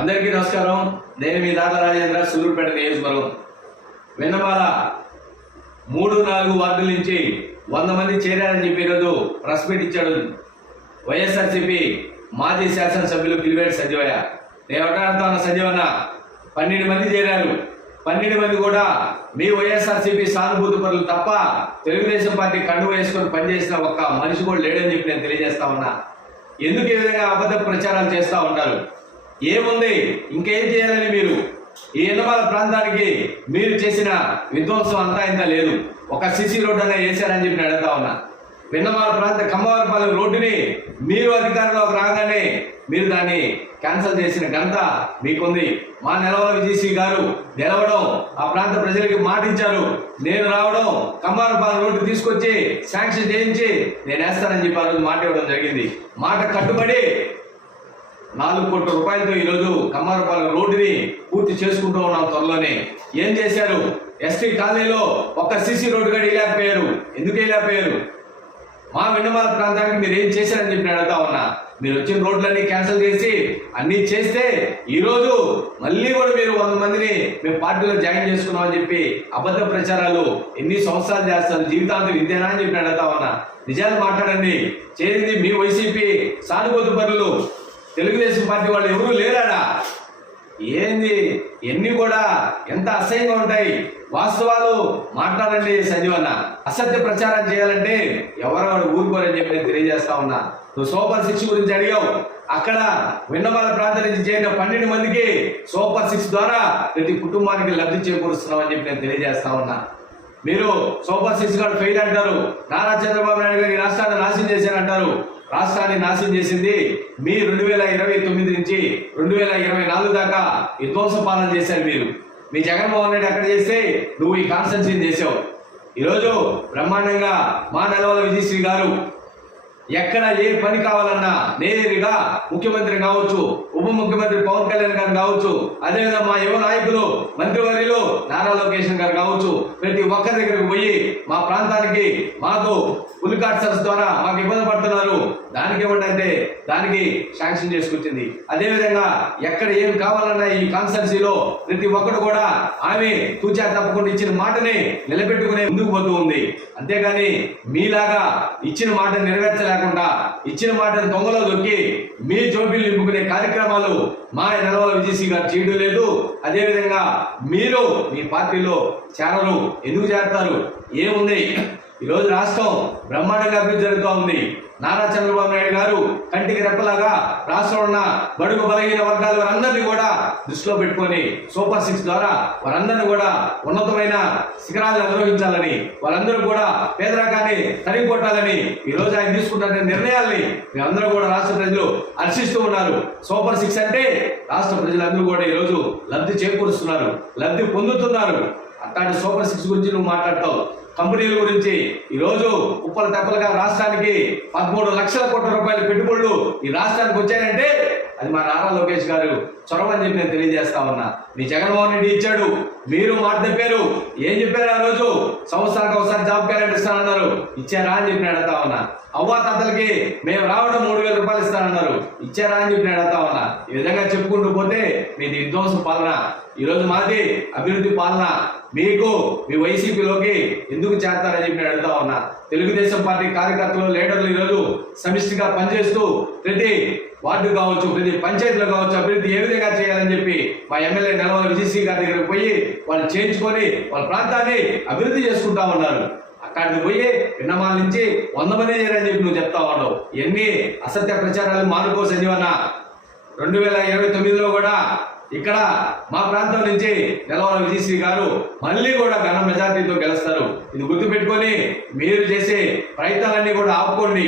అందరికీ నమస్కారం. నేను మీ దాత రాజేంద్ర సులూరుపేట నియోజకవర్గం. వెన్నమాల మూడు నాలుగు వార్డుల నుంచి వంద మంది చేరారని చెప్పి ఈరోజు ప్రెస్ మీట్ ఇచ్చాడు వైఎస్ఆర్సీపీ మాజీ శాసనసభ్యులు పిలివేటి సంజీవయ్య. నేను ఒకటాడుతా ఉన్న సంజీవన్న పన్నెండు మంది చేరారు. పన్నెండు మంది కూడా మీ వైఎస్ఆర్సీపీ సానుభూతి పనులు తప్ప తెలుగుదేశం పార్టీ కండు వేసుకొని పనిచేసిన ఒక్క మనిషి కూడా లేడని చెప్పి నేను తెలియజేస్తా ఉన్నా. ఎందుకు ఈ విధంగా అబద్ధ ప్రచారాలు చేస్తూ ఉంటారు? ఏముంది? ఇంకేం చేయాలని మీరు? ఈ ఎన్నమాల ప్రాంతానికి మీరు చేసిన విధ్వంసం అంతా ఇంత లేదు. ఒక సిసి రోడ్డు అనే వేశారని చెప్పి అడుగుతా ఉన్నా. విన్నమాల ప్రాంత కమ్మవారిపాలెం రోడ్డుని మీరు అధికారంలోకి రాగానే మీరు దాన్ని క్యాన్సిల్ చేసిన ఘనత మీకుంది. మా నెలవల విజయశ్రీ గారు నిలవడం ఆ ప్రాంత ప్రజలకి మాటించారు నేను రావడం కమ్మవారిపాలెం రోడ్డు తీసుకొచ్చి శాంక్షన్ చేయించి నేను వేస్తానని చెప్పి ఆ రోజు మాట ఇవ్వడం జరిగింది. మాట కట్టుబడి నాలుగు కోట్ల రూపాయలతో ఈరోజు కమ్మారపాలెం రోడ్డుని పూర్తి చేసుకుంటూ ఉన్నాం త్వరలోనే. ఏం చేశారు? ఎస్టీ కాలనీలో ఒక్క సీసీ రోడ్డు కూడా వేయలేకపోయారు. ఎందుకు వేయలేకపోయారు? మా విన్నమాల ప్రాంతానికి మీరు ఏం చేశారని చెప్పి అడుగుతా ఉన్నా. మీరు వచ్చిన రోడ్లన్నీ క్యాన్సిల్ చేసి అన్నీ చేస్తే ఈరోజు మళ్ళీ కూడా మీరు వంద మందిని మేము పార్టీలో జాయిన్ చేసుకున్నామని చెప్పి అబద్ధ ప్రచారాలు ఎన్ని సంవత్సరాలు చేస్తారు? జీవితాంతం ఇంతేనా అని చెప్పి అడుగుతా ఉన్నా. నిజాలు మాట్లాడండి. చేరింది మీ వైసీపీ సానుభూతి పనులు తెలుగుదేశం పార్టీ వాళ్ళు ఎవరూ లేరాడా? ఏంది? ఎన్ని కూడా ఎంత అసహ్యంగా ఉంటాయి? వాస్తవాలు మాట్లాడండి సంజీవన్న. అసత్య ప్రచారం చేయాలంటే ఎవరెవరు ఊరుకోరని చెప్పి నేను తెలియజేస్తా ఉన్నా. నువ్వు సూపర్ సిక్స్ గురించి అడిగావు. అక్కడ విన్నవాల ప్రాంతం నుంచి చేరిన పన్నెండు మందికి సూపర్ సిక్స్ ద్వారా ప్రతి కుటుంబానికి లబ్ధి చేకూరుస్తున్నామని చెప్పి నేను తెలియజేస్తా ఉన్నా. మీరు సూపర్ సిక్స్ గారు ఫెయిల్ అంటారు. నారా చంద్రబాబు నాయుడు గారు ఈ రాష్ట్రాన్ని నాశనం చేశారంటారు. రాష్ట్రాన్ని నాశనం చేసింది మీ రెండు వేల ఇరవై తొమ్మిది నుంచి రెండు వేల ఇరవై నాలుగు దాకా విధ్వంస పాలన చేశారు మీరు. మీ జగన్మోహన్ రెడ్డి అక్కడ చేస్తే నువ్వు ఈ కాన్స్టెన్సీని చేసావు ఈరోజు బ్రహ్మాండంగా మా నెలవల విజయశ్రీ గారు ఎక్కడ ఏ పని కావాలన్నా నేరుగా ముఖ్యమంత్రి కావచ్చు. ఉప ముఖ్యమంత్రి పవన్ కళ్యాణ్ గారు కావచ్చు అదేవిధంగా మా యువ నాయకులు మంత్రివర్యులు నారా లోకేష్ గారు కావచ్చు ప్రతి ఒక్కరి దగ్గరికి పోయి మా ప్రాంతానికి మాకు పులికాట్ ద్వారా మాకు ఇబ్బంది పడుతున్నారు. దానికి ఇవ్వండి అంటే దానికి శాంక్షన్ చేసుకొచ్చింది. అదేవిధంగా ఎక్కడ ఏం కావాలన్నా ఈ కాన్స్టెన్సీలో ప్రతి ఒక్కరు కూడా ఆమె తూచా తప్పకుండా ఇచ్చిన మాటని నిలబెట్టుకునే ముందుకు పోతూ ఉంది. అంతేగాని మీలాగా ఇచ్చిన మాట నెరవేర్చలేకుండా ఇచ్చిన మాటను దొంగలో దొక్కి మీ జోబీలు నింపుకునే కార్యక్రమాలు మా నెలవల విజయశ్రీ గారు చేయడం లేదు. అదేవిధంగా మీరు మీ పార్టీలో చేరరు. ఎందుకు చేస్తారు ఏముంది? ఈరోజు రాష్ట్రం బ్రహ్మాండంగా అభివృద్ధి జరుగుతూ ఉంది. నారా చంద్రబాబు నాయుడు గారు కంటికి రెప్పలాగా రాష్ట్రంలో ఉన్న బడుగు బలహీన వర్గాలు వారందరినీ కూడా దృష్టిలో పెట్టుకొని సూపర్ సిక్స్ ద్వారా వారందరినీ కూడా ఉన్నతమైన శిఖరాలు అధిరోహించాలని వాళ్ళందరూ కూడా పేదరికాన్ని తరిగి కొట్టాలని ఈ రోజు ఆయన తీసుకుంటున్న నిర్ణయాల్ని మేమందరూ కూడా రాష్ట్ర ప్రజలు హర్షిస్తూ ఉన్నారు. సూపర్ సిక్స్ అంటే రాష్ట్ర ప్రజలందరూ కూడా ఈ రోజు లబ్ధి చేకూరుస్తున్నారు లబ్ధి పొందుతున్నారు. అట్లాంటి సూపర్ సిక్స్ గురించి నువ్వు మాట్లాడతావు. కంపెనీల గురించి ఈరోజు ఉప్పల తెప్పలుగా రాష్ట్రానికి పదమూడు లక్షల కోట్ల రూపాయల పెట్టుబడులు ఈ రాష్ట్రానికి వచ్చాయంటే అది మా నారా లోకేష్ గారు చొరవ అని చెప్పి నేను తెలియజేస్తా ఉన్నా. మీ జగన్మోహన్ రెడ్డి ఇచ్చాడు. మీరు మాట చెప్పారు ఏం చెప్పారు ఆ రోజు? సంవత్సరానికి ఒకసారి జాబ్ క్యాలెండర్ ఇస్తానన్నారు. ఇచ్చారా అని చెప్పి నేను అడుగుతా ఉన్నా. అవ్వా తాతలకి మేము రావడం మూడు వేల రూపాయలు ఇస్తానన్నారు. ఇచ్చారా అని చెప్పి నేను అడుగుతా ఉన్నా. ఈ విధంగా చెప్పుకుంటూ పోతే మీది విధ్వంసం పాలన. ఈరోజు మాది అభివృద్ధి పాలన. మీకు మీ వైసీపీలోకి ఎందుకు చేస్తారని చెప్పి నేను అడుగుతా ఉన్నా. తెలుగుదేశం పార్టీ కార్యకర్తలు లీడర్లు ఈరోజు సమిష్టిగా పనిచేస్తూ ప్రతి వార్డు కావచ్చు ప్రతి పంచాయతీలో కావచ్చు అభివృద్ధి ఏ విధంగా చేయాలని చెప్పి మా ఎమ్మెల్యే నెలవల విజయశ్రీ గారి దగ్గరికి పోయి వాళ్ళు చేయించుకొని వాళ్ళ ప్రాంతాన్ని అభివృద్ధి చేసుకుంటా ఉన్నారు. అక్కడికి పోయి విన్నమాల నుంచి వంద మంది చేరని చెప్పి నువ్వు చెప్తా ఉన్నావు. ఎన్ని అసత్య ప్రచారాలు మానుకో సంజీవన్న. రెండు వేల ఇరవై తొమ్మిదిలో కూడా ఇక్కడ మా ప్రాంతం నుంచి నెలవల విజయశ్రీ గారు మళ్ళీ కూడా ఘన మెజార్టీతో గెలుస్తారు. ఇది గుర్తుపెట్టుకొని మీరు చేసే ప్రయత్నాలన్నీ కూడా ఆపుకోండి.